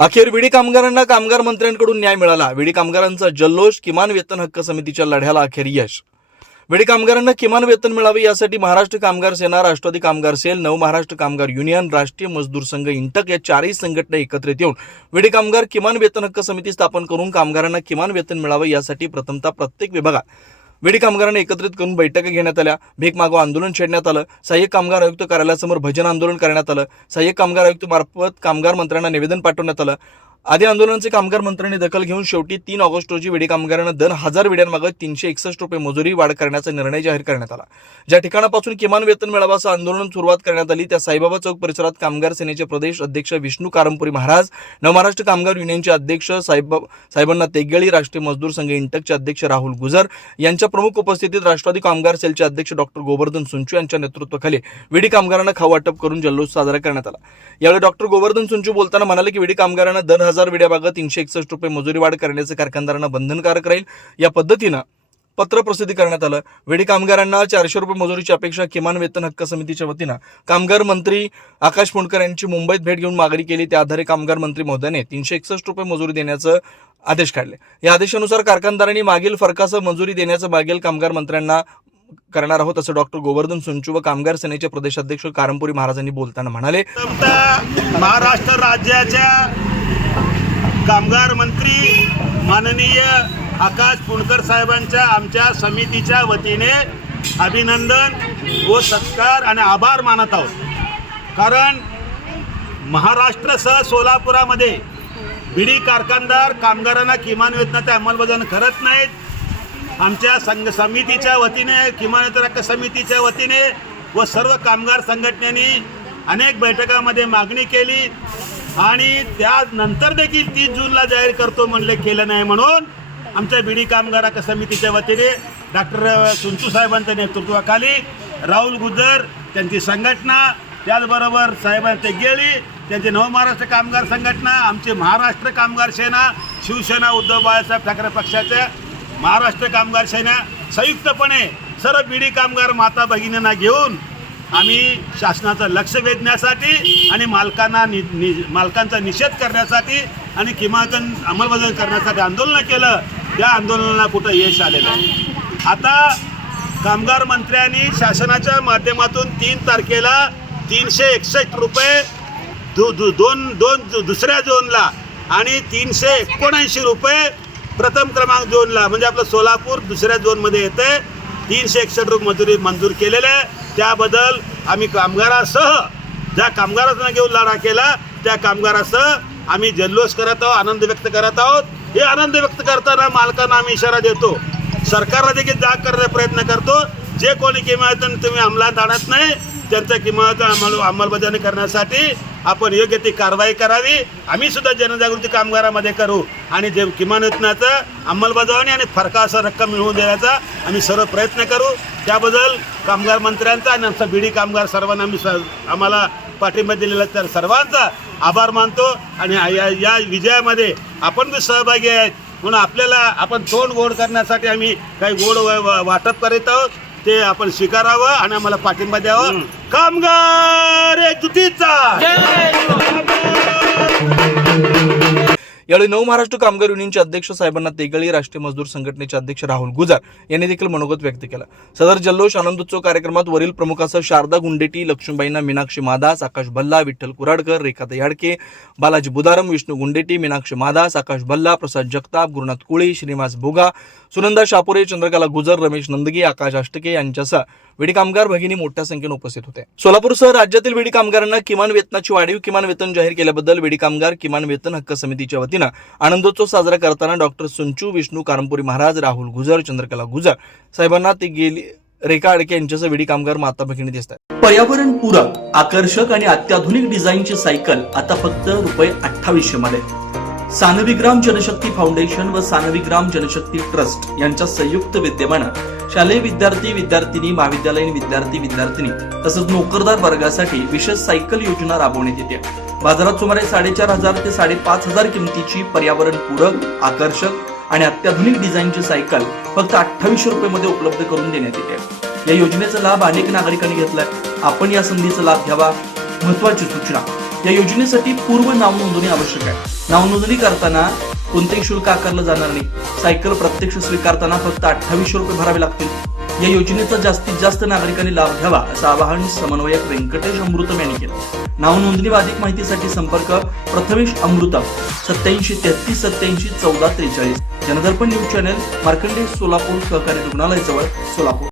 अखेर विडी कामगारांना कामगार मंत्र्यांकडून न्याय मिळाला. विडी कामगारांचा जल्लोष, किमान वेतन हक्क समितीच्या लढ्याला अखेर यश. विडी कामगारांना किमान वेतन मिळावे यासाठी महाराष्ट्र कामगार सेना, राष्ट्रवादी कामगार सेल, नव महाराष्ट्र कामगार युनियन, राष्ट्रीय मजदूर संघ इंटक या चारही संघटना एकत्रित येऊन विडी कामगार किमान वेतन हक्क समिती स्थापन करून कामगारांना किमान वेतन मिळावे यासाठी प्रथमतः प्रत्येक विभागात विडी कामगारांना एकत्रित करून बैठका घेण्यात आल्या. भीक मागो आंदोलन छेडण्यात आलं. सहाय्यक कामगार आयुक्त कार्यालयासमोर भजन आंदोलन करण्यात आलं. सहाय्यक कामगार आयुक्त मार्फत कामगार मंत्र्यांना निवेदन पाठवण्यात आलं. आदी आंदोलनाचे कामगार मंत्र्यांनी दखल घेऊन शेवटी 3 ऑगस्ट रोजी विडी कामगारांना दर 1000 विड्यांमागे 361 रुपये मजुरी वाढ करण्याचा निर्णय जाहीर करण्यात आला. ज्या ठिकाणापासून किमान वेतन मिळावं असं आंदोलन सुरुवात करण्यात आली त्या साईबाबा चौक परिसरात कामगार सेनेचे प्रदेश अध्यक्ष विष्णू कारंपुरी महाराज, नवमहाराष्ट्र कामगार युनियनचे अध्यक्ष साहेबांना तेगेळी, राष्ट्रीय मजदूर संघ इंटकचे अध्यक्ष राहुल गुजर यांच्या प्रमुख उपस्थितीत राष्ट्रवादी कामगार सेलचे अध्यक्ष डॉक्टर गोवर्धन सुंचू यांच्या नेतृत्वाखाली विडी कामगारांना खाऊ वाटप करून जल्लोष साजरा करण्यात आला. यावेळी डॉक्टर गोवर्धन सुंचू बोलताना म्हणाले की विडी कामगारांना दर 1000 विड्याबाबत 361 रुपये मजुरी वाढ करण्याचे कारखानदारांना बंधनकारक राहील. या पद्धतीनं पत्र प्रसिद्धी करण्यात आलं. विडी कामगारांना 400 रुपये मजुरीची अपेक्षा किमान वेतन हक्क समितीच्या वतीनं कामगार मंत्री आकाश फुंडकर यांची मुंबईत भेट घेऊन मागणी केली. त्या आधारे कामगार मंत्री महोदयाने 361 रुपये मजुरी देण्याचं आदेश काढले. या आदेशानुसार कारखानदारांनी मागील फरकासह मजुरी देण्याचं मागील कामगार मंत्र्यांना करणार आहोत असं डॉक्टर गोवर्धन सुंचू व कामगार सेनेचे प्रदेशाध्यक्ष कारंपुरी महाराजांनी बोलताना म्हणाले. महाराष्ट्र राज्याच्या कामगार मंत्री माननीय आकाश फुंडकर साहेबांच्या आमच्या समितीच्या वतीने अभिनंदन व सत्कार आणि आभार मानत आहोत. कारण महाराष्ट्रासह सोलापुरामध्ये बिडी कारखानदार कामगारांना किमान वेतनाची अंमलबजावणी करत नाहीत. आमच्या समितीच्या वतीने, किमान वेतन हक्क समितीच्या वतीने व सर्व कामगार संघटनांनी अनेक बैठकामध्ये मागणी केली आणि त्यानंतर देखील 30 जूनला जाहीर करतो म्हणले, केलं नाही. म्हणून आमच्या बिडी कामगार हक्क समितीच्या वतीने डॉक्टर सुंचू साहेबांच्या नेतृत्वाखाली राहुल गुजर त्यांची संघटना, त्याचबरोबर साहेबांचे तेगेळी त्यांचे नव महाराष्ट्र कामगार संघटना, आमचे महाराष्ट्र कामगार सेना, शिवसेना उद्धव बाळासाहेब ठाकरे पक्षाच्या महाराष्ट्र कामगार सेना संयुक्तपणे सर्व बिडी कामगार माता भगिनींना घेऊन आम्ही शासनाचं लक्ष वेधण्यासाठी आणि मालकांचा निषेध करण्यासाठी आणि किमान अंमलबजावणी करण्यासाठी आंदोलन केलं. त्या आंदोलनाला कुठं यश आलेलं आहे. आता कामगार मंत्र्यांनी शासनाच्या माध्यमातून 3 तारखेला 361 रुपये दुसऱ्या झोनला आणि 379 रुपये प्रथम क्रमांक झोनला, म्हणजे आपलं सोलापूर दुसऱ्या झोनमध्ये येते. 361 रुपये मजुरी मंजूर केलेले आहे. त्याबद्दल आम्ही कामगारासह, ज्या कामगारांना घेऊन लढा केला त्या कामगारासह आम्ही जल्लोष करत आहोत, आनंद व्यक्त करत आहोत. हे आनंद व्यक्त करताना मालकांना आम्ही इशारा देतो, सरकारला देखील जाग करण्याचा प्रयत्न करतो. जे कोणी किमान तुम्ही अंमलात आणत नाही त्यांचा किमान अंमलबजावणी करण्यासाठी आपण योग्य ती कारवाई करावी. आम्ही सुद्धा जनजागृती कामगारामध्ये करू आणि जे किमान वेतनाचं अंमलबजावणी आणि फरकासह रक्कम मिळवून देण्याचा आम्ही सर्व प्रयत्न करू. त्याबद्दल कामगार मंत्र्यांचा आणि आमचा बिडी कामगार सर्वांना आम्हाला पाठिंबा दिलेला तर सर्वांचा आभार मानतो आणि या विजयामध्ये आपण बी सहभागी आहेत. म्हणून आपल्याला आपण तोंड गोड करण्यासाठी आम्ही काही गोड वाटप करीत आहोत, ते आपण स्वीकारावं आणि आम्हाला पाठिंबा द्यावा. कामगार एकजुटीचा. यावेळी नव महाराष्ट्र कामगार युनियनचे अध्यक्ष साहेबांना तेगेळी, राष्ट्रीय मजदूर संघटनेचे अध्यक्ष राहुल गुजर यांनी देखील मनोगत व्यक्त केलं. सदर जल्लोष आनंदोत्सव कार्यक्रमात वरील प्रमुखासह शारदा गुंडेटी, लक्ष्मीबाईंना, मीनाक्षी मादास, आकाश भल्ला, विठ्ठल कुराडकर, रेखाताई याडके, बालाजी बुदारम, विष्णू गुंडेटी, मीनाक्षी मादास, आकाश भल्ला, प्रसाद जगताप, गुरुनाथ कुळी, श्रीनिवास भोगा, सुनंदा शापुरे, चंद्रकला गुजर, रमेश नंदगे, आकाश अष्टके यांच्यासह विडी कामगार भगिनी मोठ्या संख्येने उपस्थित होते. सोलापूरसह राज्यातील विडी कामगारांना किमान वेतनाची वाढीव किमान वेतन जाहीर केल्याबद्दल विडी कामगार किमान वेतन हक्क समितीच्या वतीनं आनंदोत्सव साजरा करताना डॉक्टर सुंचू, विष्णू कारंपुरी महाराज, राहुल गुजर, चंद्रकला गुजर साहेबांना ते गेली रेखा अडके यांच्यासह विडी कामगार माता भगिनी दिसत आहेत. पर्यावरण पूरक, आकर्षक आणि अत्याधुनिक डिझाईनची सायकल आता फक्त ₹2800 मध्ये. सानविग्राम जनशक्ती फाउंडेशन व सानविग्राम जनशक्ती ट्रस्ट यांच्या संयुक्त विद्यमानं शालेय विद्यार्थी, विद्यार्थिनी, महाविद्यालयीन विद्यार्थी, विद्यार्थिनी तसंच नोकरदार वर्गासाठी विशेष सायकल योजना राबवण्यात येते. बाजारात सुमारे 4500 ते 5500 किमतीची पर्यावरणपूरक, आकर्षक आणि अत्याधुनिक डिझाईनची सायकल फक्त ₹2800 मध्ये उपलब्ध करून देण्यात येते. या योजनेचा लाभ अनेक नागरिकांनी घेतलाय. आपण या संधीचा लाभ घ्यावा. महत्त्वाची सूचना, या योजनेसाठी पूर्व नाव नोंदणी आवश्यक आहे. नाव नोंदणी करताना कोणतेही शुल्क आकारलं जाणार नाही. सायकल प्रत्यक्ष स्वीकारताना फक्त 2800 रुपये भरावे लागतील. या योजनेचा जास्तीत जास्त नागरिकांनी लाभ घ्यावा असं आवाहन समन्वयक व्यंकटेश अमृतम यांनी केलं. नाव नोंदणी व अधिक माहितीसाठी संपर्क प्रथमेश अमृतम 87 33 87 14 43. जनदर्पण न्यूज चॅनल, मार्कंडेय सोलापूर सहकारी रुग्णालय जवळ, सोलापूर.